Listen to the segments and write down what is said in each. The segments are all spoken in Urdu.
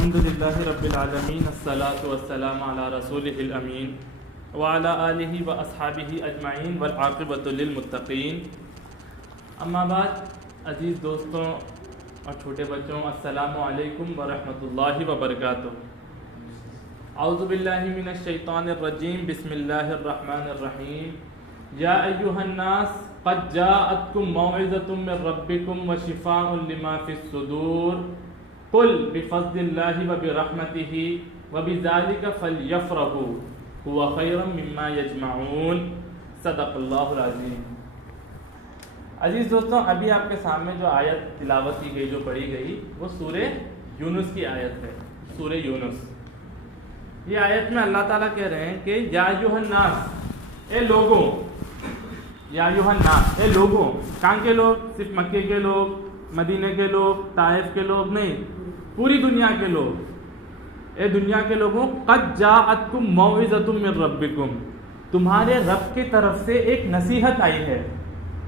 الحمد للہ رب العالمین الصلاۃ والسلام علی رسولہ الامین وعلی آلہ واصحابہ اجمعین والعاقبۃ للمتقین. اما بعد، عزیز دوستوں اور چھوٹے بچوں، السلام علیکم ورحمۃ اللہ وبرکاتہ. اعوذ باللہ من الشیطان الرجیم، بسم اللہ الرحمن الرحیم. یا ایھا الناس قد جاءتکم موعظۃ من ربکم وشفاء لما فی الصدور قل بفضل اللہ وبرحمتہ وبذلک فلیفرحوا هو خیر مما یجمعون. صدق اللہ العظیم. عزیز دوستوں، ابھی آپ کے سامنے جو آیت تلاوت کی گئی، جو پڑھی گئی، وہ سورہ یونس کی آیت ہے. سورہ یونس، یہ آیت میں اللہ تعالیٰ کہہ رہے ہیں کہ یا ایھا الناس، اے لوگوں، یا ایھا الناس، اے لوگوں. کہاں کے لوگ؟ صرف مکے کے لوگ، مدینے کے لوگ، طائف کے لوگ نہیں، پوری دنیا کے لوگ. اے دنیا کے لوگوں، قد جاءتکم موعظۃ من ربکم، تمہارے رب کی طرف سے ایک نصیحت آئی ہے.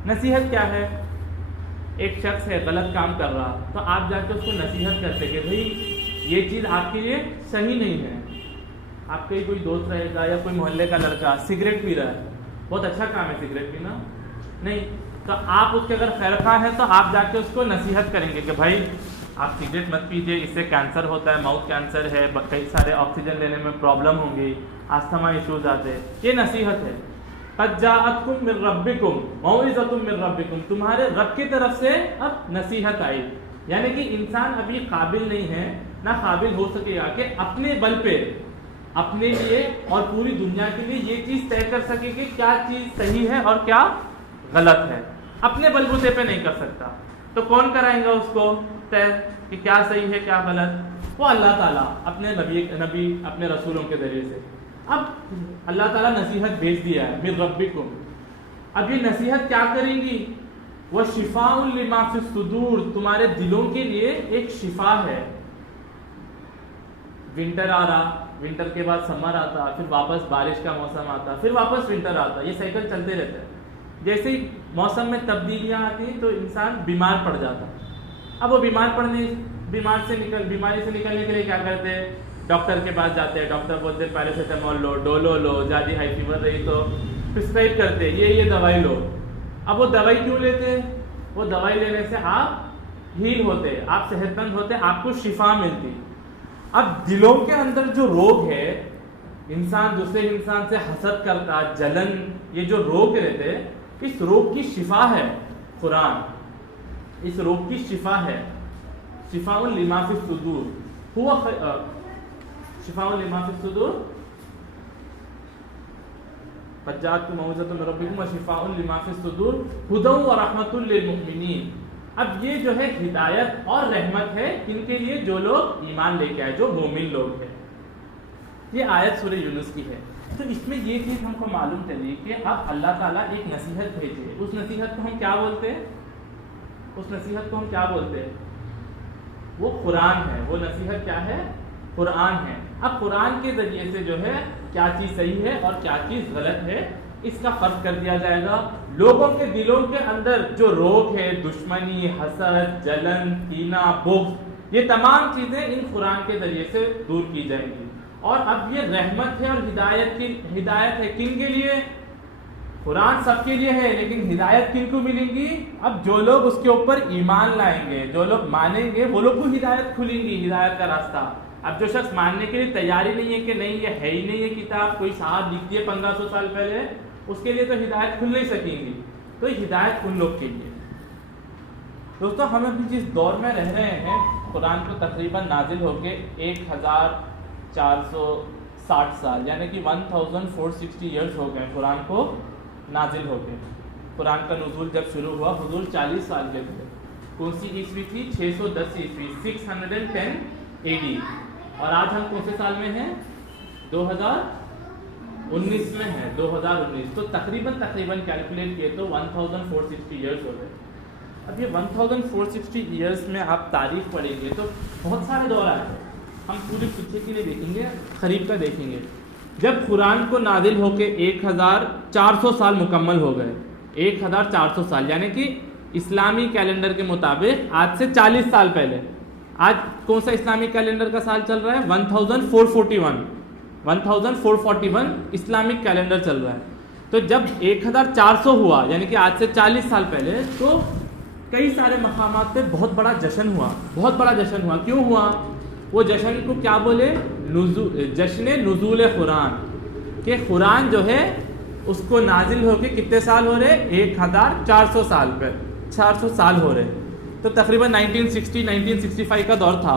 نصیحت کیا ہے؟ ایک شخص ہے غلط کام کر رہا، تو آپ جا کے اس کو نصیحت کرتے کہ بھائی یہ چیز آپ کے لیے صحیح نہیں ہے. آپ کا کوئی دوست رہے گا یا کوئی محلے کا لڑکا سگریٹ پی رہا ہے، بہت اچھا کام ہے سگریٹ پینا، نہیں، تو آپ اس کے اگر خیر خواہ ہیں تو آپ جا کے اس کو نصیحت کریں گے کہ بھائی آپ سگریٹ مت پیجیے، اس سے کینسر ہوتا ہے، ماؤتھ کینسر ہے، کئی سارے آکسیجن لینے میں پرابلم ہوں گی، آستھما ایشوز آتے ہیں. یہ نصیحت ہے. قد جاءتکم من ربکم موعظۃ من ربکم، تمہارے رب کی طرف سے اب نصیحت آئی. یعنی کہ انسان ابھی قابل نہیں ہے، نہ قابل ہو سکے گا کہ اپنے بل پہ اپنے لیے اور پوری دنیا کے لیے یہ چیز طے کر سکے کہ کیا چیز صحیح ہے اور کیا غلط ہے. اپنے بلبوتے پہ نہیں کر سکتا، تو کون کرائیں گا اس کو طے کہ کیا صحیح ہے کیا غلط؟ وہ اللہ تعالیٰ اپنے نبی اپنے رسولوں کے ذریعے سے. اب اللہ تعالیٰ نصیحت بھیج دیا ہے من ربکم. اب یہ نصیحت کیا کریں گی؟ وشفاء لما فی الصدور، تمہارے دلوں کے لیے ایک شفا ہے. ونٹر آ رہا، ونٹر کے بعد سمر آتا، پھر واپس بارش کا موسم آتا، پھر واپس ونٹر آتا، یہ سائیکل چلتے رہتا ہے. جیسے ہی موسم میں تبدیلیاں آتی ہیں تو انسان بیمار پڑ جاتا. اب وہ بیماری سے نکلنے کے لیے کیا کرتے ہیں؟ ڈاکٹر کے پاس جاتے ہیں. ڈاکٹر بولتے ہیں پیراسیٹامول لو، ڈولو لو، زیادہ ہائی فیور رہی تو پرسکرائب کرتے ہیں یہ دوائی لو. اب وہ دوائی کیوں لیتے ہیں؟ وہ دوائی لینے سے آپ ہیل ہوتے، آپ صحت مند ہوتے، آپ کو شفا ملتی. اب دلوں کے اندر جو روگ ہے، انسان دوسرے انسان سے حسد کرتا، جلن، یہ جو روگ رہتے، اس روگ کی شفا ہے قرآن. اس روگ کی شفا ہے. شفاء لما فی الصدور، شفاء لما فی الصدور، قد جاءتکم موعظۃ من ربکم وشفاء لما فی الصدور ھدی ورحمۃ للمؤمنین. اب یہ جو ہے ہدایت اور رحمت ہے کن کے لیے؟ جو لوگ ایمان لے کے آئے، جو مومن لوگ ہیں. یہ آیت سورہ یونس کی ہے. تو اس میں یہ چیز ہم کو معلوم چلی کہ اب اللہ تعالیٰ ایک نصیحت بھیجے. اس نصیحت کو ہم کیا بولتے ہیں؟ اس نصیحت کو ہم کیا بولتے ہیں؟ وہ قرآن ہے. وہ نصیحت کیا ہے؟ قرآن ہے. اب قرآن کے ذریعے سے جو ہے کیا چیز صحیح ہے اور کیا چیز غلط ہے، اس کا فرق کر دیا جائے گا. لوگوں کے دلوں کے اندر جو روگ ہے، دشمنی، حسد، جلن، کینہ، بغض، یہ تمام چیزیں ان قرآن کے ذریعے سے دور کی جائیں گی. اور اب یہ رحمت ہے اور ہدایت ہے کن کے لیے؟ قرآن سب کے لیے ہے، لیکن ہدایت کن کو ملیں گی؟ اب جو لوگ اس کے اوپر ایمان لائیں گے، جو لوگ مانیں گے، وہ لوگ کو ہدایت کھلیں گی، ہدایت کا راستہ. اب جو شخص ماننے کے لیے تیاری نہیں ہے کہ نہیں یہ ہے ہی نہیں یہ کتاب، کوئی صاحب لکھ دیے 1500 سال پہلے، اس کے لیے تو ہدایت کھل نہیں سکیں گی. تو یہ ہدایت ان لوگ کے لیے. دوستوں، ہم ابھی جس دور میں رہ رہے ہیں، قرآن کو تقریباً نازل ہو کے 1460 سال، یعنی کہ 1460 ایئرس ہو گئے قرآن کو نازل ہو کے. قرآن کا نزول جب شروع ہوا، حضور 40 سال کے تھے. کون سی عیسوی تھی؟ 610 عیسوی، 610 AD. اور آج ہم کون سے سال میں ہیں؟ 2019 میں ہیں، 2019. تو تقریباً کیلکولیٹ کیے تو 1460 ایئرس ہو گئے. اب یہ 1460 ایئرس میں آپ تاریخ پڑھیں گے تو بہت سارے دور آئے ہیں. ہم پورے پیچھے کے لیے دیکھیں گے، قریب کا دیکھیں گے. جب قرآن کو نازل ہو کے 1400 سال مکمل ہو گئے، 1400 سال، یعنی کہ اسلامی کیلنڈر کے مطابق آج سے 40 سال پہلے، آج کون سا اسلامی کیلنڈر کا سال چل رہا ہے؟ 1441 اسلامک کیلنڈر چل رہا ہے. تو جب 1400 ہوا یعنی کہ آج سے 40 سال پہلے, تو کئی سارے مقامات پہ بہت بڑا جشن ہوا. کیوں ہوا؟ وہ جشن کو کیا بولے؟ جشن نزول قرآن, کہ قرآن جو ہے اس کو نازل ہو کے کتنے سال ہو رہے؟ 1400 سال پہ 400 سال ہو رہے. تو تقریباً 1965 کا دور تھا.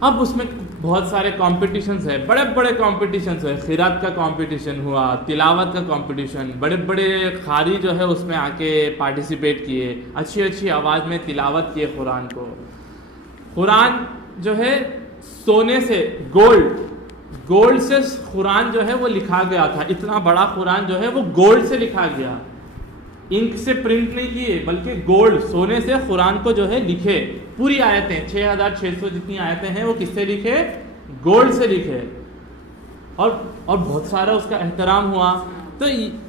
اب اس میں بہت سارے کمپٹیشنز ہیں, بڑے بڑے کمپٹیشنز ہیں. قرات کا کمپٹیشن ہوا, تلاوت کا کمپٹیشن, بڑے بڑے قاری جو ہے اس میں آ کے پارٹیسپیٹ کیے, اچھی اچھی آواز میں تلاوت کیے قرآن کو. قرآن جو ہے سونے سے, گولڈ سے قرآن جو ہے وہ لکھا گیا تھا. اتنا بڑا قرآن جو ہے وہ گولڈ سے لکھا گیا, انک سے پرنٹ نہیں کیے بلکہ گولڈ سونے سے قرآن کو جو ہے لکھے. پوری آیتیں 6600 جتنی آیتیں ہیں وہ کس سے لکھے؟ گولڈ سے لکھے. اور بہت سارا اس کا احترام ہوا. تو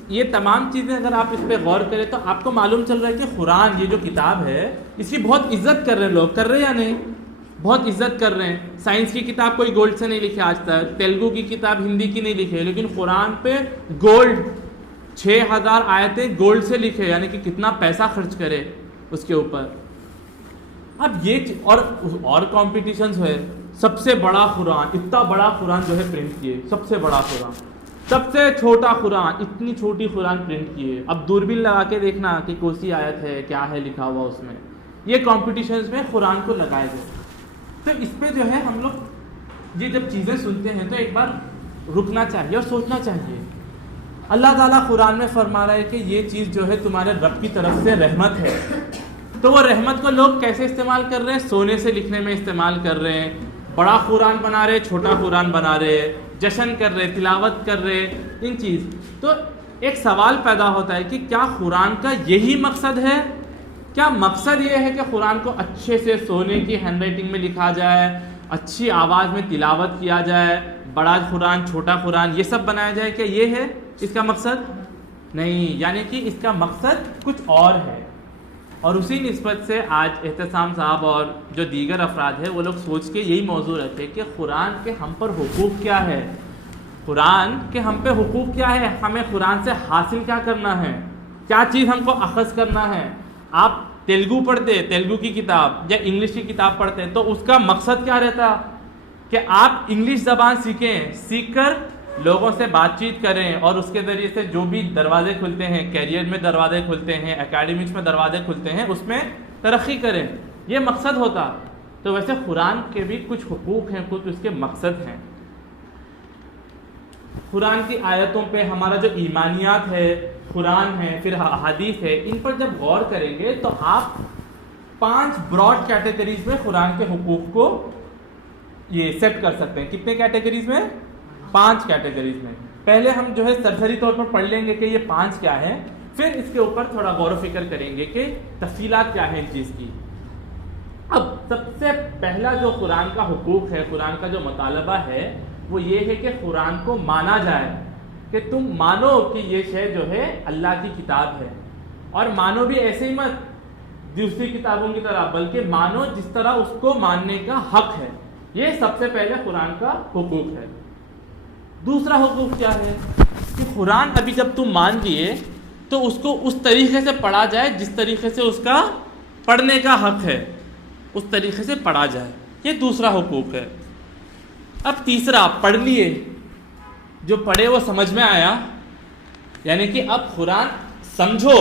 یہ تمام چیزیں اگر آپ اس پہ غور کریں تو آپ کو معلوم چل رہا ہے کہ قرآن یہ جو کتاب ہے اس کی بہت عزت کر رہے ہیں لوگ. کر رہے یا نہیں؟ بہت عزت کر رہے ہیں. سائنس کی کتاب کوئی گولڈ سے نہیں لکھے آج تک, تیلگو کی کتاب ہندی کی نہیں لکھے, لیکن قرآن پہ گولڈ 6000 آیتیں گولڈ سے لکھے, یعنی کہ کتنا پیسہ خرچ کرے اس کے اوپر. اب یہ اور کمپٹیشنز ہوئے. سب سے بڑا قرآن, اتنا بڑا قرآن جو ہے پرنٹ کیے, سب سے بڑا قرآن. سب سے چھوٹا قرآن, اتنی چھوٹی قرآن پرنٹ کیے. اب دوربین لگا کے دیکھنا کہ کون سی آیت ہے, کیا ہے لکھا ہوا اس میں. یہ کمپٹیشنز میں قرآن کو لگائے گئے. تو اس پہ جو ہے ہم لوگ یہ جب چیزیں سنتے ہیں تو ایک بار رکنا چاہیے اور سوچنا چاہیے. اللہ تعالیٰ قرآن میں فرما رہا ہے کہ یہ چیز جو ہے تمہارے رب کی طرف سے رحمت ہے. تو وہ رحمت کو لوگ کیسے استعمال کر رہے ہیں؟ سونے سے لکھنے میں استعمال کر رہے ہیں. بڑا قرآن بنا رہے, چھوٹا قرآن بنا رہے, جشن کر رہے, تلاوت کر رہے, ان چیز. تو ایک سوال پیدا ہوتا ہے کہ کیا قرآن کا یہی مقصد ہے؟ کیا مقصد یہ ہے کہ قرآن کو اچھے سے سونے کی ہینڈ رائٹنگ میں لکھا جائے, اچھی آواز میں تلاوت کیا جائے, بڑا قرآن چھوٹا قرآن یہ سب بنایا جائے؟ کہ یہ ہے اس کا مقصد؟ نہیں, یعنی کہ اس کا مقصد کچھ اور ہے. اور اسی نسبت سے آج احتسام صاحب اور جو دیگر افراد ہیں وہ لوگ سوچ کے یہی موضوع رکھے کہ قرآن کے ہم پر حقوق کیا ہے, قرآن کے ہم پہ حقوق کیا ہے, ہمیں قرآن سے حاصل کیا کرنا ہے, کیا چیز ہم کو اخذ کرنا ہے. آپ تیلگو پڑھتے, تیلگو کی کتاب یا انگلش کی کتاب پڑھتے ہیں تو اس کا مقصد کیا رہتا کہ آپ انگلش زبان سیکھیں, سیکھ کر لوگوں سے بات چیت کریں اور اس کے ذریعے سے جو بھی دروازے کھلتے ہیں, کیریئر میں دروازے کھلتے ہیں, اکیڈمکس میں دروازے کھلتے ہیں, اس میں ترقی کریں. یہ مقصد ہوتا. تو ویسے قرآن کے بھی کچھ حقوق ہیں, کچھ اس کے مقصد ہیں. قرآن کی آیتوں پہ ہمارا جو ایمانیات ہے, قرآن ہے, پھر احادیث ہے, ان پر جب غور کریں گے تو آپ 5 براڈ کیٹیگریز میں قرآن کے حقوق کو یہ سیٹ کر سکتے ہیں. کتنے کیٹیگریز میں؟ 5 کیٹیگریز میں. پہلے ہم جو ہے سرسری طور پر پڑھ لیں گے کہ یہ 5 کیا ہے, پھر اس کے اوپر تھوڑا غور و فکر کریں گے کہ تفصیلات کیا ہے ان چیز کی. اب سب سے پہلا جو قرآن کا حقوق ہے, قرآن کا جو مطالبہ ہے وہ یہ ہے کہ قرآن کو مانا جائے, کہ تم مانو کہ یہ شے جو ہے اللہ کی کتاب ہے. اور مانو بھی ایسے ہی مت دوسری کتابوں کی طرح, بلکہ مانو جس طرح اس کو ماننے کا حق ہے. یہ سب سے پہلے قرآن کا حقوق ہے. دوسرا حقوق کیا ہے کہ قرآن ابھی جب تم مان لیے تو اس کو اس طریقے سے پڑھا جائے جس طریقے سے اس کا پڑھنے کا حق ہے, اس طریقے سے پڑھا جائے. یہ دوسرا حقوق ہے. اب تیسرا, پڑھ لیے, جو پڑھے وہ سمجھ میں آیا, یعنی کہ اب قرآن سمجھو,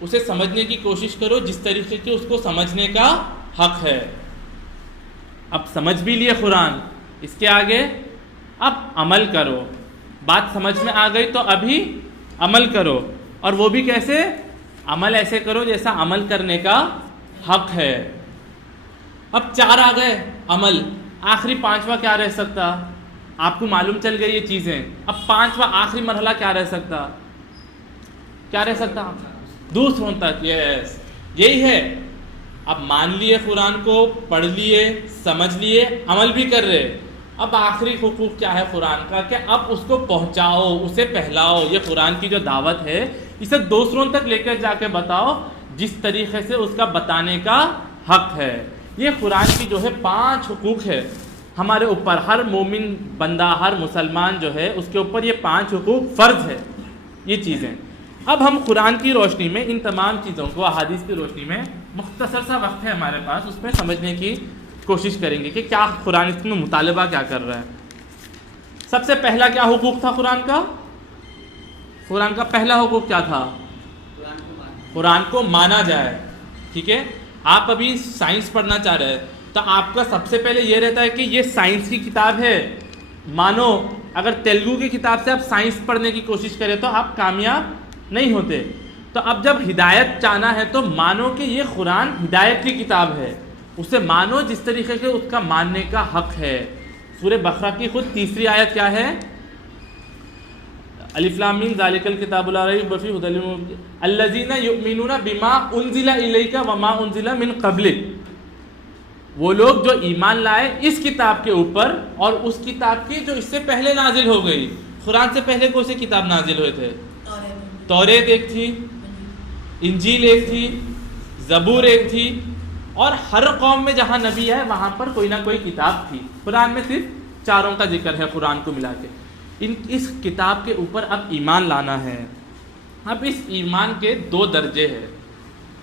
اسے سمجھنے کی کوشش کرو جس طریقے سے اس کو سمجھنے کا حق ہے. اب سمجھ بھی لیے قرآن, اس کے آگے اب عمل کرو. بات سمجھ میں آ گئی تو ابھی عمل کرو, اور وہ بھی کیسے؟ عمل ایسے کرو جیسا عمل کرنے کا حق ہے. اب 4 آ گئے عمل, آخری 5واں کیا رہ سکتا؟ آپ کو معلوم چل گئی یہ چیزیں. اب 5واں آخری مرحلہ کیا رہ سکتا؟ کیا رہ سکتا؟ دوسروں تک. یس, یہی ہے. اب مان لیے قرآن کو, پڑھ لیے, سمجھ لیے, عمل بھی کر رہے. اب آخری حقوق کیا ہے قرآن کا کہ اب اس کو پہنچاؤ, اسے پھیلاؤ. یہ قرآن کی جو دعوت ہے اسے دوسروں تک لے کر جا کے بتاؤ جس طریقے سے اس کا بتانے کا حق ہے. یہ قرآن کی جو ہے 5 حقوق ہے ہمارے اوپر. ہر مومن بندہ، ہر مسلمان جو ہے اس کے اوپر یہ 5 حقوق فرض ہے یہ چیزیں. اب ہم قرآن کی روشنی میں ان تمام چیزوں کو احادیث کی روشنی میں مختصر سا وقت ہے ہمارے پاس، اس میں سمجھنے کی کوشش کریں گے کہ کیا قرآن اس میں مطالبہ کیا کر رہا ہے. سب سے پہلا کیا حقوق تھا قرآن کا؟ قرآن کا پہلا حقوق کیا تھا؟ قرآن کو مانا جائے. ٹھیک ہے، آپ ابھی سائنس پڑھنا چاہ رہے ہیں تو آپ کا سب سے پہلے یہ رہتا ہے کہ یہ سائنس کی کتاب ہے، مانو. اگر تیلگو کی کتاب سے آپ سائنس پڑھنے کی کوشش کریں تو آپ کامیاب نہیں ہوتے. تو اب جب ہدایت چاہنا ہے تو مانو کہ یہ قرآن ہدایت کی کتاب ہے، اسے مانو جس طریقے سے اس کا ماننے کا حق ہے. سورہ بقرہ کی خود تیسری آیت کیا ہے؟ الف لام میم ذالک الکتاب لا ریب فیہ ھدی للمتقین الذین یؤمنون بما انزل الیک وما انزل من قبلک. وہ لوگ جو ایمان لائے اس کتاب کے اوپر اور اس کتاب کی جو اس سے پہلے نازل ہو گئی. قرآن سے پہلے کون سی کتاب نازل ہوئے تھے؟ توریت ایک تھی، انجیل ایک تھی، زبور ایک تھی، اور ہر قوم میں جہاں نبی ہے وہاں پر کوئی نہ کوئی کتاب تھی. قرآن میں صرف 4 کا ذکر ہے قرآن کو ملا کے. اس کتاب کے اوپر اب ایمان لانا ہے. اب اس ایمان کے 2 درجے ہیں.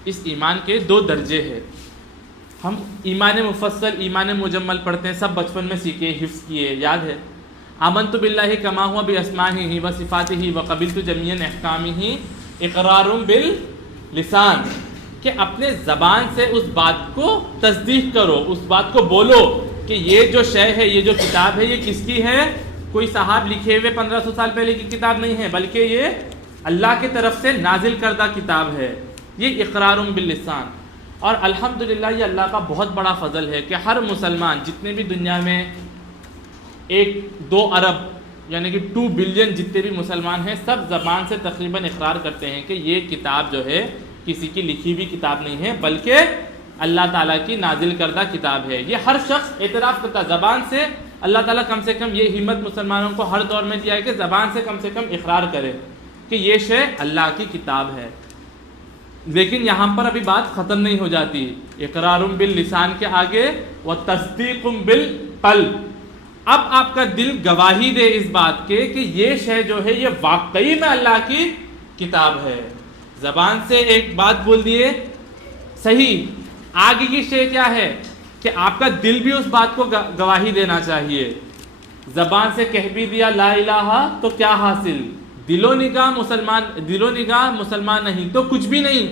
اس ایمان کے 2 درجے ہیں. ہم ایمان مفصل، ایمان مجمل پڑھتے ہیں، سب بچپن میں سیکھے، حفظ کیے، یاد ہے. آمنت باللہ کما ہوا باسمائہ و صفاتہ و قبلت جمیع احکامہ اقرار باللسان، کہ اپنے زبان سے اس بات کو تصدیق کرو، اس بات کو بولو کہ یہ جو شے ہے، یہ جو کتاب ہے، یہ کس کی ہے؟ کوئی صاحب لکھے ہوئے 1500 سال پہلے کی کتاب نہیں ہے، بلکہ یہ اللہ کی طرف سے نازل کردہ کتاب ہے. یہ اقرار باللسان. اور الحمدللہ یہ اللہ کا بہت بڑا فضل ہے کہ ہر مسلمان، جتنے بھی دنیا میں 1-2 ارب یعنی کہ 2 بلین جتنے بھی مسلمان ہیں، سب زبان سے تقریباً اقرار کرتے ہیں کہ یہ کتاب جو ہے کسی کی لکھی ہوئی کتاب نہیں ہے، بلکہ اللہ تعالیٰ کی نازل کردہ کتاب ہے. یہ ہر شخص اعتراف کرتا ہے زبان سے. اللہ تعالیٰ کم سے کم یہ ہمت مسلمانوں کو ہر دور میں دیا ہے کہ زبان سے کم اقرار کرے کہ یہ شے اللہ کی کتاب ہے. لیکن یہاں پر ابھی بات ختم نہیں ہو جاتی. اقرار باللسان کے آگے وتصدیق بالقلب. اب آپ کا دل گواہی دے اس بات کے کہ یہ شے جو ہے یہ واقعی میں اللہ کی کتاب ہے. زبان سے ایک بات بول دیے صحیح، آگے کی شے کیا ہے کہ آپ کا دل بھی اس بات کو گواہی دینا چاہیے. زبان سے کہہ بھی دیا لا الہ تو کیا حاصل؟ دل و نگاہ مسلمان نہیں تو کچھ بھی نہیں.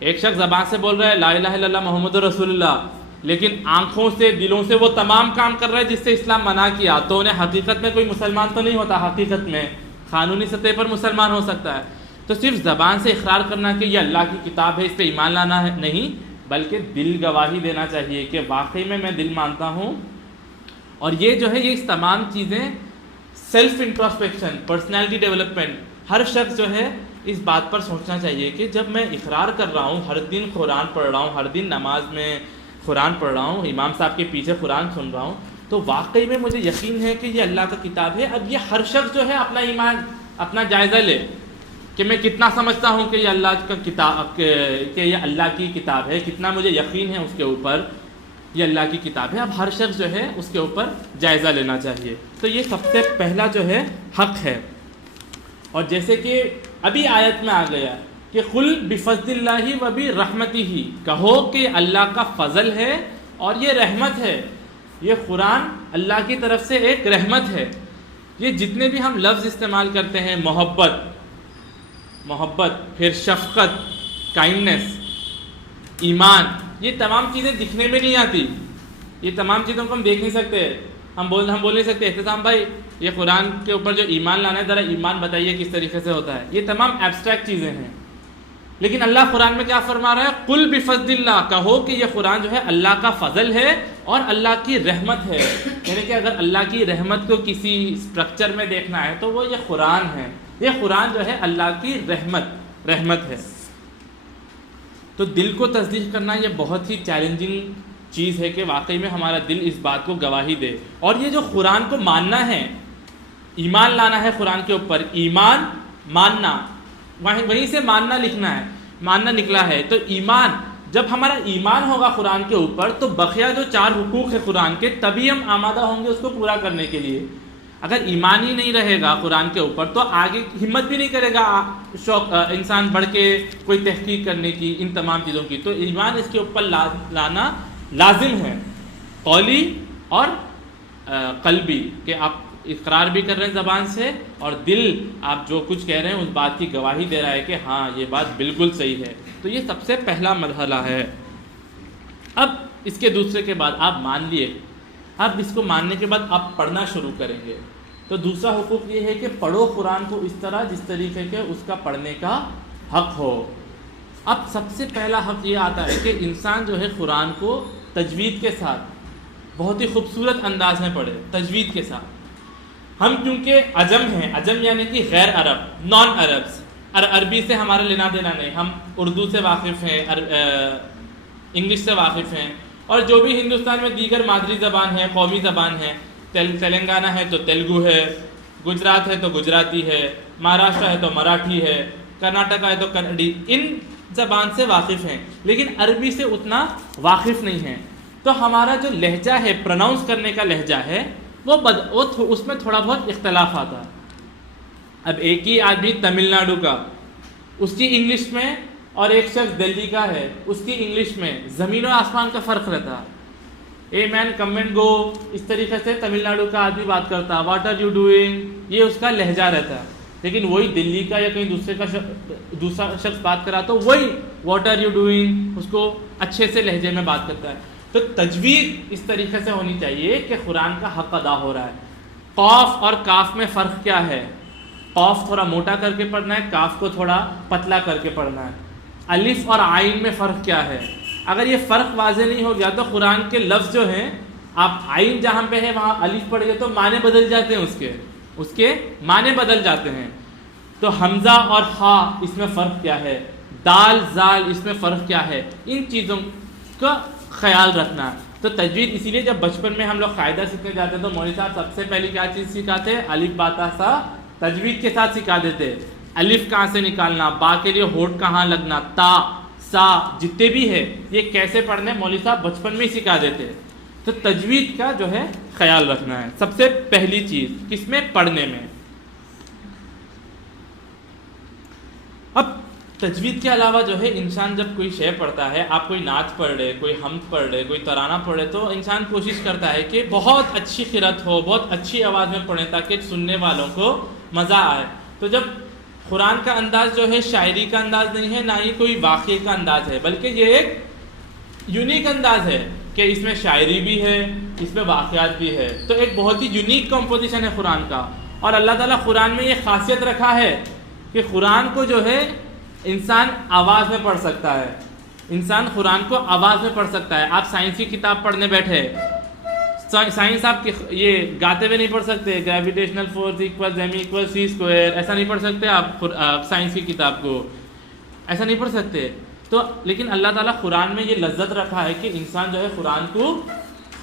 ایک شخص زبان سے بول رہا ہے لا الہ الا اللہ محمد رسول اللہ، لیکن آنکھوں سے، دلوں سے وہ تمام کام کر رہا ہے جس سے اسلام منع کیا، تو انہیں حقیقت میں کوئی مسلمان تو نہیں ہوتا. حقیقت میں قانونی سطح پر مسلمان ہو سکتا ہے. تو صرف زبان سے اقرار کرنا کہ یہ اللہ کی کتاب ہے، اس پہ ایمان لانا ہے نہیں، بلکہ دل گواہی دینا چاہیے کہ واقعی میں دل مانتا ہوں. اور یہ جو ہے یہ تمام چیزیں سیلف انٹروسپیکشن، پرسنالٹی ڈیولپمنٹ، ہر شخص جو ہے اس بات پر سوچنا چاہیے کہ جب میں اقرار کر رہا ہوں، ہر دن قرآن پڑھ رہا ہوں، ہر دن نماز میں قرآن پڑھ رہا ہوں، امام صاحب کے پیچھے قرآن سن رہا ہوں، تو واقعی میں مجھے یقین ہے کہ یہ اللہ کا کتاب ہے. اب یہ ہر شخص جو ہے اپنا ایمان، اپنا جائزہ لے کہ میں کتنا سمجھتا ہوں کہ یہ اللہ کا کتاب، کہ یہ اللہ کی کتاب ہے، کتنا مجھے یقین ہے اس کے اوپر یہ اللہ کی کتاب ہے. اب ہر شخص جو ہے اس کے اوپر جائزہ لینا چاہیے. تو یہ سب سے پہلا جو ہے حق ہے. اور جیسے کہ ابھی آیت میں آ گیا کہ قل بفضل اللہ و برحمتہ، کہو کہ اللہ کا فضل ہے اور یہ رحمت ہے. یہ قرآن اللہ کی طرف سے ایک رحمت ہے. یہ جتنے بھی ہم لفظ استعمال کرتے ہیں، محبت، پھر شفقت، کائنڈنس، ایمان، یہ تمام چیزیں دکھنے میں نہیں آتی. یہ تمام چیزوں کو ہم دیکھ نہیں سکتے. ہم بول نہیں سکتے احتسام بھائی یہ قرآن کے اوپر جو ایمان لانا ہے ذرا ایمان بتائیے کس طریقے سے ہوتا ہے. یہ تمام ایبسٹریکٹ چیزیں ہیں. لیکن اللہ قرآن میں کیا فرما رہا ہے؟ قل بفضل اللہ، کہو کہ یہ قرآن جو ہے اللہ کا فضل ہے اور اللہ کی رحمت ہے. یعنی کہ اگر اللہ کی رحمت کو کسی اسٹرکچر میں دیکھنا ہے تو وہ یہ قرآن ہے. یہ قرآن جو ہے اللہ کی رحمت ہے. تو دل کو تصدیق کرنا یہ بہت ہی چیلنجنگ چیز ہے کہ واقعی میں ہمارا دل اس بات کو گواہی دے. اور یہ جو قرآن کو ماننا ہے، ایمان لانا ہے قرآن کے اوپر، ایمان ماننا، وہیں سے ماننا لکھنا ہے، ماننا نکلا ہے. تو ایمان جب ہمارا ایمان ہوگا قرآن کے اوپر تو بقیہ جو 4 حقوق ہے قرآن کے تبھی ہم آمادہ ہوں گے اس کو پورا کرنے کے لیے. اگر ایمان ہی نہیں رہے گا قرآن کے اوپر تو آگے ہمت بھی نہیں کرے گا شوق انسان بڑھ کے کوئی تحقیق کرنے کی ان تمام چیزوں کی. تو ایمان اس کے اوپر لانا لازم ہے، قولی اور قلبی، کہ آپ اقرار بھی کر رہے ہیں زبان سے اور دل آپ جو کچھ کہہ رہے ہیں اس بات کی گواہی دے رہا ہے کہ ہاں یہ بات بالکل صحیح ہے. تو یہ سب سے پہلا مرحلہ ہے. اب اس کے دوسرے کے بعد آپ مان لیے، اب اس کو ماننے کے بعد آپ پڑھنا شروع کریں گے. تو دوسرا حقوق یہ ہے کہ پڑھو قرآن کو اس طرح جس طریقے کے اس کا پڑھنے کا حق ہو. اب سب سے پہلا حق یہ آتا ہے کہ انسان جو ہے قرآن کو تجوید کے ساتھ بہت ہی خوبصورت انداز میں پڑھے، تجوید کے ساتھ. ہم کیونکہ عجم ہیں، عجم یعنی کہ غیر عرب، نان عربس، عربی سے ہمارا لینا دینا نہیں، ہم اردو سے واقف ہیں، انگلش سے واقف ہیں، اور جو بھی ہندوستان میں دیگر مادری زبان ہے، قومی زبان ہے، تلنگانہ ہے تو تیلگو ہے، گجرات ہے تو گجراتی ہے، مہاراشٹر ہے تو مراٹھی ہے، کرناٹکا ہے تو کنڑی، ان زبان سے واقف ہیں لیکن عربی سے اتنا واقف نہیں ہیں. تو ہمارا جو لہجہ ہے، پروناؤنس کرنے کا لہجہ ہے، وہ اس میں تھوڑا بہت اختلاف آتا ہے. اب ایک ہی آدمی تمل ناڈو کا، اس کی انگلش میں، اور ایک شخص دلی کا ہے اس کی انگلش میں زمین و آسمان کا فرق رہتا. اے مین کم اینڈ گو، اس طریقے سے تمل ناڈو کا آدمی بات کرتا، واٹ آر یو ڈوئنگ، یہ اس کا لہجہ رہتا ہے. لیکن وہی دلی کا یا کہیں دوسرا شخص بات کرا تو وہی واٹ آر یو ڈوئنگ اس کو اچھے سے لہجے میں بات کرتا ہے. تو تجوید اس طریقے سے ہونی چاہیے کہ قرآن کا حق ادا ہو رہا ہے. قاف اور کاف میں فرق کیا ہے؟ قاف تھوڑا موٹا کر کے پڑھنا ہے، کاف کو تھوڑا پتلا کر کے پڑھنا ہے. الف اور عین میں فرق کیا ہے؟ اگر یہ فرق واضح نہیں ہو گیا تو قرآن کے لفظ جو ہیں، آپ عین جہاں پہ ہے وہاں الف پڑھ گئے تو معنی بدل جاتے ہیں، اس کے معنی بدل جاتے ہیں. تو حمزہ اور خا اس میں فرق کیا ہے؟ دال زال اس میں فرق کیا ہے؟ ان چیزوں کا خیال رکھنا. تو تجوید اسی لیے جب بچپن میں ہم لوگ قاعدہ سیکھنے جاتے ہیں تو مولوی صاحب سب سے پہلی کیا چیز سکھاتے ہیں؟ الف با تا سا تجوید کے ساتھ سکھا دیتے. الف کہاں سے نکالنا، با کے لیے ہونٹ کہاں لگنا، تا سا جتنے بھی ہے یہ کیسے پڑھنے مولوی صاحب بچپن میں ہی سکھا دیتے. تو تجوید کا جو ہے خیال رکھنا ہے سب سے پہلی چیز، کس میں؟ پڑھنے میں. اب تجوید کے علاوہ جو ہے انسان جب کوئی شعر پڑھتا ہے، آپ کوئی نعت پڑھ رہے، کوئی حمد پڑھ رہے، کوئی ترانہ پڑھ رہے، تو انسان کوشش کرتا ہے کہ بہت اچھی قرأت ہو، بہت اچھی آواز میں پڑھیں تاکہ سننے والوں کو مزہ آئے. تو جب قرآن کا انداز جو ہے شاعری کا انداز نہیں ہے، نہ ہی کوئی واقعے کا انداز ہے، بلکہ یہ ایک یونیک انداز ہے کہ اس میں شاعری بھی ہے، اس میں واقعات بھی ہے. تو ایک بہت ہی یونیک کمپوزیشن ہے قرآن کا. اور اللہ تعالیٰ قرآن میں یہ خاصیت رکھا ہے کہ قرآن کو جو ہے انسان آواز میں پڑھ سکتا ہے. انسان قرآن کو آواز میں پڑھ سکتا ہے. آپ سائنس کی کتاب پڑھنے بیٹھے، سائنس آپ یہ گاتے ہوئے نہیں پڑھ سکتے، gravitational force equal M equal C square, ایسا نہیں پڑھ سکتے آپ سائنس کی کتاب کو، ایسا نہیں پڑھ سکتے. تو لیکن اللہ تعالیٰ قرآن میں یہ لذت رکھا ہے کہ انسان جو ہے قرآن کو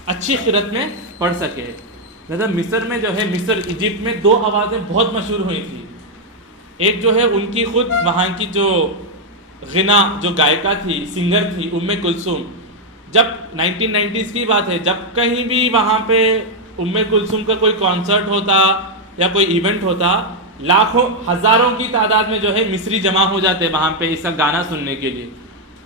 اچھی قرأت میں پڑھ سکے. لہذا مصر میں جو ہے، مصر ایجپٹ میں 2 آوازیں بہت مشہور ہوئی تھیں. ایک جو ہے ان کی خود وہاں کی جو غنا جو گائکہ تھی، سنگر تھی، کلثوم. جب 1990s کی بات ہے، جب کہیں بھی وہاں پہ کلثوم کا کوئی کانسرٹ ہوتا یا کوئی ایونٹ ہوتا، لاکھوں ہزاروں کی تعداد میں جو ہے مصری جمع ہو جاتے وہاں پہ اس کا گانا سننے کے لیے.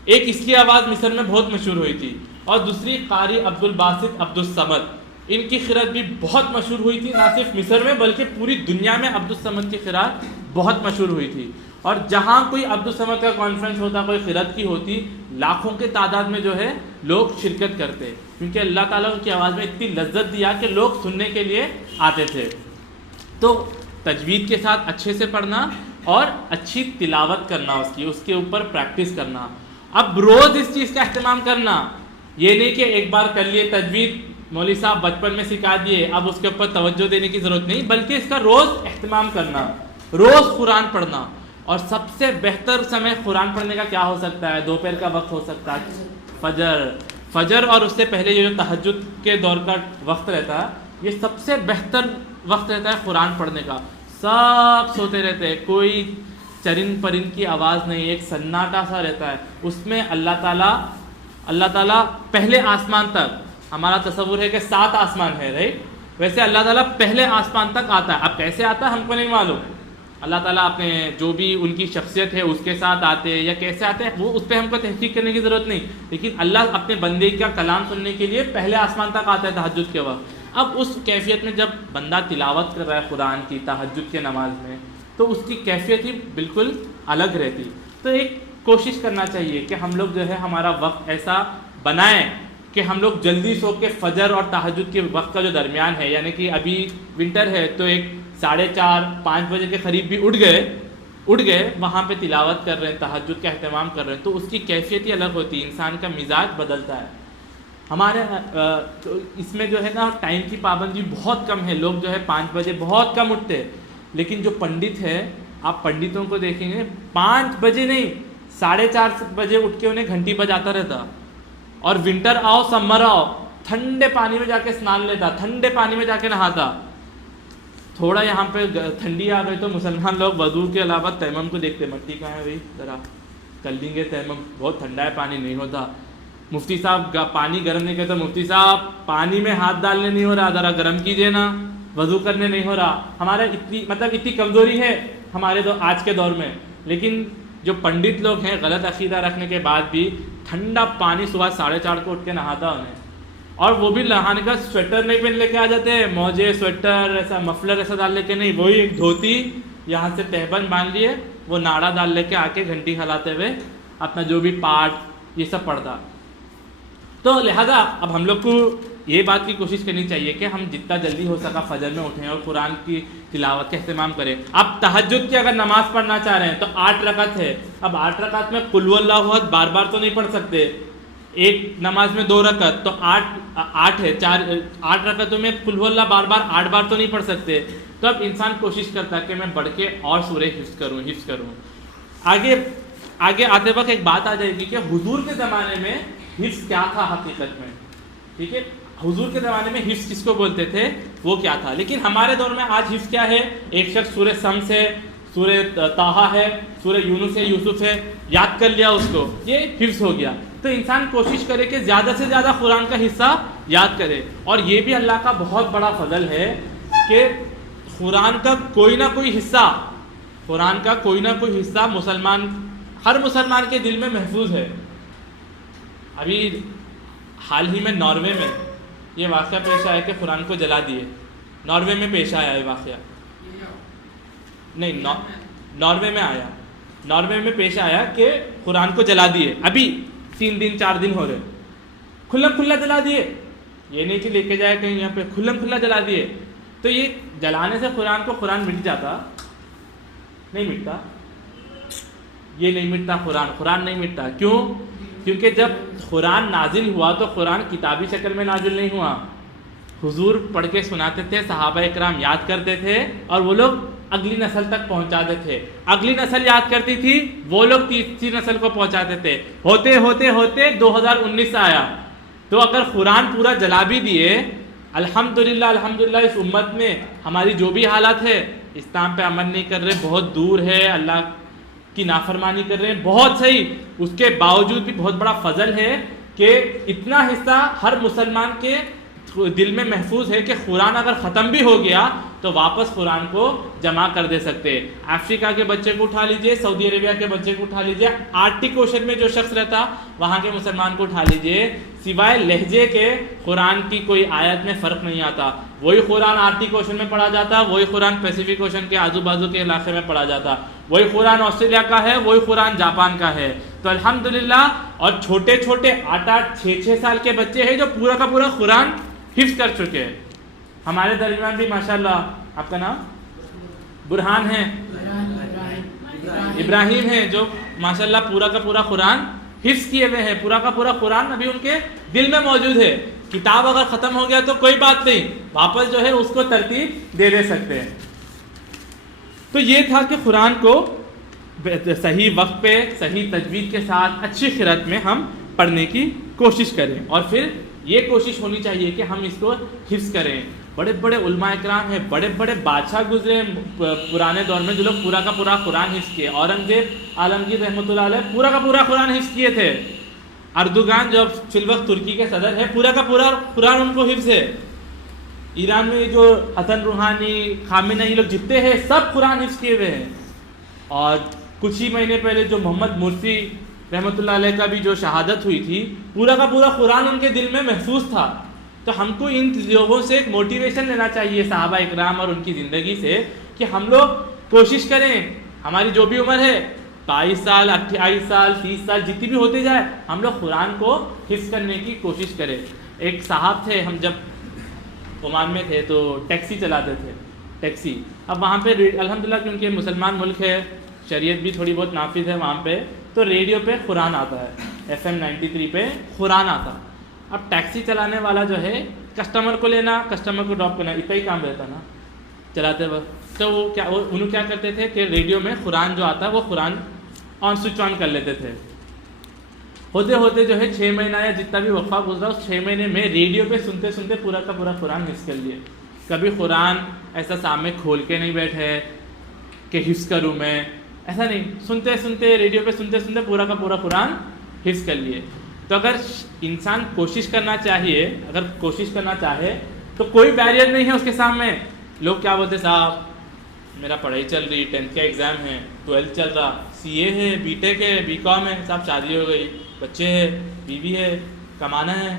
ایک اس کی آواز مصر میں بہت مشہور ہوئی تھی، اور دوسری قاری عبدالباسط عبدالصمد، ان کی قرأت بھی بہت مشہور ہوئی تھی، نہ صرف مصر میں بلکہ پوری دنیا میں عبدالصمد کی قرأت بہت مشہور ہوئی تھی. اور جہاں کوئی عبدالصمد کا کانفرنس ہوتا، کوئی قرأت کی ہوتی، لاکھوں کے تعداد میں جو ہے لوگ شرکت کرتے، کیونکہ اللہ تعالیٰ کی آواز میں اتنی لذت دیا کہ لوگ سننے کے لیے آتے تھے. تو تجوید کے ساتھ اچھے سے پڑھنا اور اچھی تلاوت کرنا، اس کے اوپر پریکٹس کرنا. اب روز اس چیز کا اہتمام کرنا، یہ نہیں کہ ایک بار کر لیے تجوید، مولوی صاحب بچپن میں سکھا دیے، اب اس کے اوپر توجہ دینے کی ضرورت نہیں، بلکہ اس کا روز اہتمام کرنا، روز قرآن پڑھنا. اور سب سے بہتر سمے قرآن پڑھنے کا کیا ہو سکتا ہے؟ دوپہر کا وقت ہو سکتا ہے، فجر اور اس سے پہلے یہ جو تہجد کے دور کا وقت رہتا ہے، یہ سب سے بہتر وقت رہتا ہے قرآن پڑھنے کا. سب سوتے رہتے ہیں، کوئی چرند پرند کی آواز نہیں، ایک سناٹا سا رہتا ہے، اس میں اللہ تعالیٰ پہلے آسمان تک، ہمارا تصور ہے کہ 7 آسمان ہے رائٹ، ویسے اللہ تعالیٰ پہلے آسمان تک آتا ہے. اب کیسے آتا ہے ہم کو نہیں معلوم، اللہ تعالیٰ اپنے جو بھی ان کی شخصیت ہے اس کے ساتھ آتے ہیں یا کیسے آتے ہیں وہ اس پہ ہم کو تحقیق کرنے کی ضرورت نہیں، لیکن اللہ اپنے بندے کا کلام سننے کے لیے پہلے آسمان تک آتا ہے تہجد کے وقت. اب اس کیفیت میں جب بندہ تلاوت کر رہا ہے قرآن کی تہجد کے نماز میں تو اس کی کیفیت ہی بالکل الگ رہتی. تو ایک کوشش کرنا چاہیے کہ ہم لوگ جو ہے ہمارا وقت ایسا بنائیں کہ ہم لوگ جلدی سو کے فجر اور تہجد کے وقت کا جو درمیان ہے، یعنی کہ ابھی ونٹر ہے تو ایک 4:30-5 بجے کے قریب بھی اٹھ گئے وہاں پہ تلاوت کر رہے ہیں، تہجد کا اہتمام کر رہے ہیں، تو اس کی کیفیت ہی الگ ہوتی ہے، انسان کا مزاج بدلتا ہے. ہمارے اس میں جو ہے نا ٹائم کی پابندی بہت کم ہے، لوگ جو ہے 5 بجے بہت کم اٹھتے ہیں، لیکن جو پنڈت ہے آپ پنڈتوں کو دیکھیں گے 5 بجے نہیں 4:30 بجے اٹھ کے انہیں گھنٹی بجاتا رہتا، اور ونٹر آؤ سمر آؤ ٹھنڈے پانی میں جا کے اسنان لیتا، ٹھنڈے پانی میں جا کے نہاتا. تھوڑا یہاں پہ ٹھنڈی آ گئی تو مسلمان لوگ وضو کے علاوہ تیمم کو دیکھتے، مٹی کہاں ہے بھائی ذرا کر لیں گے تیمم، بہت ٹھنڈا ہے پانی نہیں ہوتا. مفتی صاحب پانی گرم نہیں کہتے، مفتی صاحب پانی میں ہاتھ ڈالنے نہیں ہو رہا، ذرا گرم کیجیے نا، وضو کرنے نہیں ہو رہا. ہمارا اتنی کمزوری ہے ہمارے آج کے دور میں. لیکن جو پنڈت لوگ ہیں غلط عقیدہ رکھنے کے بعد بھی ٹھنڈا پانی صبح 4:30 کو اٹھ کے نہاتا انہیں، اور وہ بھی نہانے کا سویٹر نہیں پہن لے کے آ جاتے، موجے سویٹر ایسا مفلر ایسا ڈال لے کے نہیں، وہی ایک دھوتی یہاں سے تہبند باندھ لیے، وہ ناڑا ڈال لے کے آ کے گھنٹی ہلاتے ہوئے اپنا جو بھی پاٹ یہ سب پڑھتا. تو لہذا اب ہم لوگ کو یہ بات کی کوشش کرنی چاہیے کہ ہم جتنا جلدی ہو سکا فجر میں اٹھیں اور قرآن کی تلاوت کا اہتمام کریں. اب تہجد کی اگر نماز پڑھنا چاہ رہے ہیں تو 8 رکعت ہے. اب 8 رکعت میں قل هو اللہ احد بار بار تو نہیں پڑھ سکتے، ایک نماز میں 2 رکعت تو 8 ہے، 8 رکعتوں میں قل هو اللہ بار 8 بار تو نہیں پڑھ سکتے. تو اب انسان کوشش کرتا ہے کہ میں بڑھ کے اور سورہ حفظ کروں. آگے آتے وقت ایک بات آ جائے گی کہ حضور کے زمانے میں حفظ کیا تھا حقیقت میں، ٹھیک ہے، حضور کے زمانے میں حفظ کس کو بولتے تھے وہ کیا تھا. لیکن ہمارے دور میں آج حفظ کیا ہے، ایک شخص سورہ شمس ہے، سورہ طٰہٰ ہے، سورہ یونس ہے، یوسف ہے، یاد کر لیا اس کو، یہ حفظ ہو گیا. تو انسان کوشش کرے کہ زیادہ سے زیادہ قرآن کا حصہ یاد کرے. اور یہ بھی اللہ کا بہت بڑا فضل ہے کہ قرآن کا کوئی نہ کوئی حصہ ہر مسلمان کے دل میں محفوظ ہے. ابھی حال ہی میں ناروے میں یہ واقعہ پیش آیا کہ قرآن کو جلا دیے. ناروے میں پیش آیا یہ واقعہ، نہیں ناروے میں پیش آیا کہ قرآن کو جلا دیے. ابھی 3 دن 4 دن ہو رہے، کھلا جلا دیے. یہ نہیں کہ لے کے جائے کہیں یہاں پہ، کھلا جلا دیے. تو یہ جلانے سے قرآن مٹ جاتا؟ نہیں مٹتا، یہ نہیں مٹتا. قرآن نہیں مٹتا. کیوں؟ کیونکہ جب قرآن نازل ہوا تو قرآن کتابی شکل میں نازل نہیں ہوا. حضور پڑھ کے سناتے تھے، صحابہ اکرام یاد کرتے تھے، اور وہ لوگ اگلی نسل تک پہنچاتے تھے. اگلی نسل یاد کرتی تھی، وہ لوگ تیسری نسل کو پہنچاتے تھے. ہوتے 2019 آیا. تو اگر قرآن پورا جلا بھی دیے، الحمدللہ اس امت میں ہماری جو بھی حالت ہے، اسلام پہ عمل نہیں کر رہے، بہت دور ہے، اللہ کی نافرمانی کر رہے ہیں، بہت صحیح، اس کے باوجود بھی بہت بڑا فضل ہے کہ اتنا حصہ ہر مسلمان کے دل میں محفوظ ہے کہ قرآن اگر ختم بھی ہو گیا تو واپس قرآن کو جمع کر دے سکتے. افریقہ کے بچے کو اٹھا لیجئے، سعودی عربیہ کے بچے کو اٹھا لیجئے، آرکٹک اوشن میں جو شخص رہتا وہاں کے مسلمان کو اٹھا لیجئے، سوائے لہجے کے قرآن کی کوئی آیت میں فرق نہیں آتا. وہی قرآن آرکٹک اوشن میں پڑھا جاتا، وہی قرآن پیسیفک اوشن کے آزو بازو کے علاقے میں پڑھا جاتا، وہی قرآن آسٹریلیا کا ہے، وہی قرآن جاپان کا ہے. تو الحمدللہ. اور چھوٹے 8 6 سال کے بچے ہیں جو پورا کا پورا قرآن حفظ کر چکے ہیں. ہمارے درمیان بھی ماشاءاللہ، آپ کا نام برہان ہے، ابراہیم ہے، جو ماشاءاللہ پورا کا پورا قرآن حفظ کیے ہوئے ہیں. پورا کا پورا قرآن ابھی ان کے دل میں موجود ہے. کتاب اگر ختم ہو گیا تو کوئی بات نہیں، واپس جو ہے اس کو ترتیب دے سکتے ہیں. تو یہ تھا کہ قرآن کو صحیح وقت پہ صحیح تجوید کے ساتھ اچھی قرأت میں ہم پڑھنے کی کوشش کریں، اور پھر یہ کوشش ہونی چاہیے کہ ہم اس کو حفظ کریں. بڑے بڑے علماء اکرام ہیں، بڑے بڑے بادشاہ گزرے پرانے دور میں جو لوگ پورا کا پورا قرآن حفظ کیے. اورنگزیب عالمگیر رحمۃ اللہ علیہ پورا کا پورا قرآن حفظ کیے تھے. اردوغان جو فی الوقت ترکی کے صدر ہے، پورا کا پورا قرآن ان کو حفظ ہے. ایران میں جو حسن روحانی، خامنہ، یہ لوگ جتنے ہیں سب قرآن حفظ کیے ہوئے ہیں. اور کچھ ہی مہینے پہلے جو محمد مرسی رحمۃ اللہ علیہ کا بھی جو شہادت ہوئی تھی، پورا کا پورا قرآن ان کے دل میں محفوظ تھا. تو ہم کو ان لوگوں سے ایک موٹیویشن لینا چاہیے، صحابہ اکرام اور ان کی زندگی سے، کہ ہم لوگ کوشش کریں، ہماری جو بھی عمر ہے 22 سال 28 سال 30 سال جتنی بھی ہوتے جائے، ہم لوگ قرآن کو حفظ کرنے کی کوشش کریں. ایک صاحب تھے، ہم جب عمان میں تھے تو ٹیکسی چلاتے تھے، ٹیکسی. اب وہاں پہ الحمدللہ کیونکہ مسلمان ملک ہے، شریعت بھی تھوڑی بہت نافذ ہے وہاں پہ، تو ریڈیو پہ قرآن آتا ہے، FM 93 پہ قرآن آتا. اب ٹیکسی چلانے والا جو ہے کسٹمر کو لینا، کسٹمر کو ڈراپ کرنا، اتنا ہی کام رہتا نا چلاتے وقت. تو انہوں کیا کرتے تھے کہ ریڈیو میں قرآن جو آتا ہے وہ قرآن سوئچ آن کر لیتے تھے. ہوتے ہوتے جو ہے 6 مہینہ یا جتنا بھی وقفہ گزرا، اس 6 مہینے میں ریڈیو پہ سنتے سنتے پورا کا پورا قرآن حفظ کر لیے. کبھی قرآن ایسا سامنے کھول کے نہیں بیٹھے کہ حفظ کروں میں، ایسا نہیں، سنتے سنتے ریڈیو پہ سنتے سنتے پورا کا پورا قرآن حفظ کر لیے. تو اگر انسان کوشش کرنا چاہیے، اگر کوشش کرنا چاہے تو کوئی بیریئر نہیں ہے اس کے سامنے. لوگ کیا بولتے، صاحب میرا پڑھائی چل رہی، 10th کا ایگزام ہے، 12th چل رہا، CA ہے، BTech ہے، BCom ہے، صاحب شادی ہو گئی، بچے ہیں، بیوی ہے، کمانا ہے،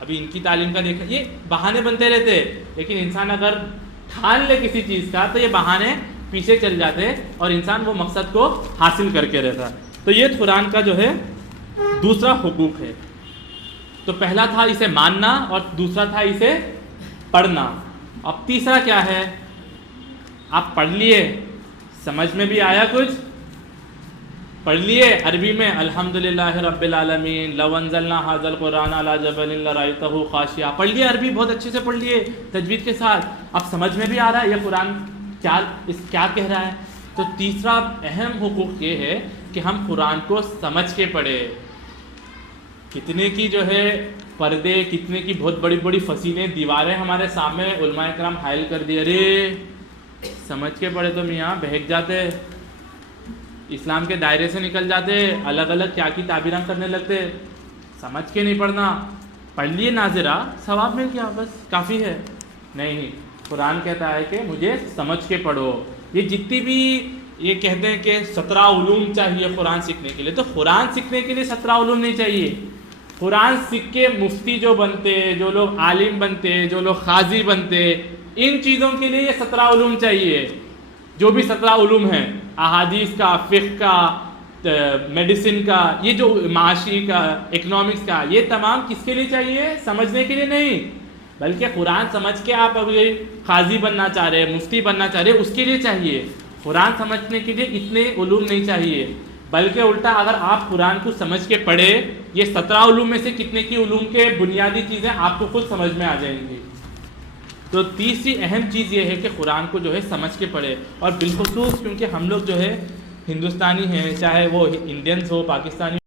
ابھی ان کی تعلیم کا دیکھا. یہ بہانے بنتے رہتے. لیکن انسان اگر ٹھان لے کسی چیز کا تو یہ بہانے پیچھے چل جاتے اور انسان وہ مقصد کو حاصل کر کے رہتا. تو یہ قرآن کا جو ہے دوسرا حقوق ہے. تو پہلا تھا اسے ماننا اور دوسرا تھا اسے پڑھنا. اب تیسرا کیا ہے؟ آپ پڑھ لیے، سمجھ میں بھی آیا کچھ، پڑھ لیے عربی میں الحمدللہ رب العالمین لو انزلنا ھذا القرآن علی جبل لرأیتہ خاشعا، پڑھ لیے عربی بہت اچھے سے پڑھ لیے تجوید کے ساتھ. اب سمجھ میں بھی آ رہا ہے یہ قرآن کیا کہہ رہا ہے. تو تیسرا اہم حقوق یہ ہے کہ ہم قرآن کو سمجھ کے پڑھے. کتنے کی جو ہے پردے، کتنے کی بہت بڑی بڑی فصیلیں، دیواریں ہمارے سامنے علماء کرام حائل کر دی، ارے سمجھ کے پڑھے تو میاں بہک جاتے، اسلام کے دائرے سے نکل جاتے، الگ الگ کیا کی تعبیراں کرنے لگتے. سمجھ کے نہیں پڑھنا، پڑھ لیے ناظرہ ثواب مل گیا بس کافی ہے. نہیں، قرآن کہتا ہے کہ مجھے سمجھ کے پڑھو. یہ جتنی بھی یہ کہتے ہیں کہ 17 علوم چاہیے قرآن سیکھنے کے لیے، تو قرآن سیکھنے کے لیے 17 علوم نہیں چاہیے. قرآن سیکھ کے مفتی جو بنتے، جو لوگ عالم بنتے، جو لوگ قاضی بنتے، ان چیزوں کے لیے یہ 17 علوم چاہیے. جو بھی 17 علوم ہیں، احادیث کا، فقہ کا، میڈیسن کا، یہ جو معاشی کا، اکنامکس کا، یہ تمام کس کے لیے چاہیے؟ سمجھنے کے لیے نہیں، بلکہ قرآن سمجھ کے آپ اگر قاضی بننا چاہ رہے، مفتی بننا چاہ رہے، اس کے لیے چاہیے. قرآن سمجھنے کے لیے اتنے علوم نہیں چاہیے، بلکہ الٹا اگر آپ قرآن کو سمجھ کے پڑھے، یہ 17 علوم میں سے کتنے کی علوم کے بنیادی چیزیں آپ کو خود سمجھ میں آ جائیں گی. تو تیسری اہم چیز یہ ہے کہ قرآن کو جو ہے سمجھ کے پڑھے. اور بالخصوص کیونکہ ہم لوگ جو ہے ہندوستانی ہیں، چاہے وہ انڈینز ہو، پاکستانی